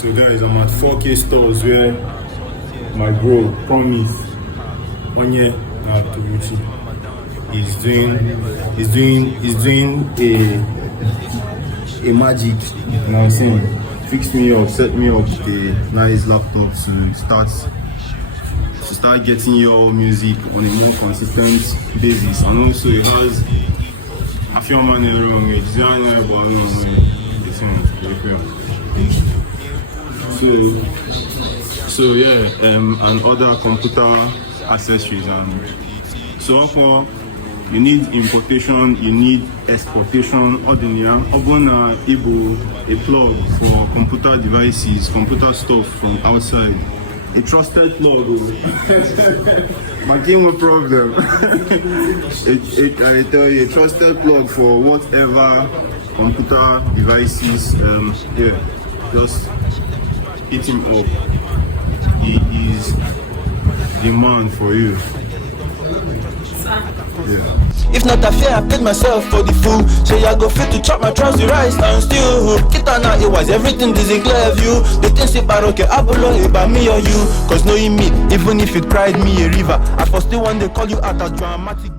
So guys, I'm at 4K stores where my bro Promise Onye Turuchi is doing a magic. You know what I'm saying? Fix me up, set me up with a nice laptop to start getting your music on a more consistent basis. And also it has a few money wrong, it's so yeah, and other computer accessories. So for you need importation, you need exportation, ordinary, a plug for computer devices, computer stuff from outside. A trusted plug. My game no problem. I tell you, a trusted plug for whatever computer devices. Yeah, just hit him up. He is the man for you. Yeah. If not a fear, I paid myself for the food. Say I go fit to chop my trouser rice and still Kitana, it was everything doesn't clear view. The things say baroque, I belong about me or you. Cause knowing me, even if it cried me a river, I for still one day call you out a dramatic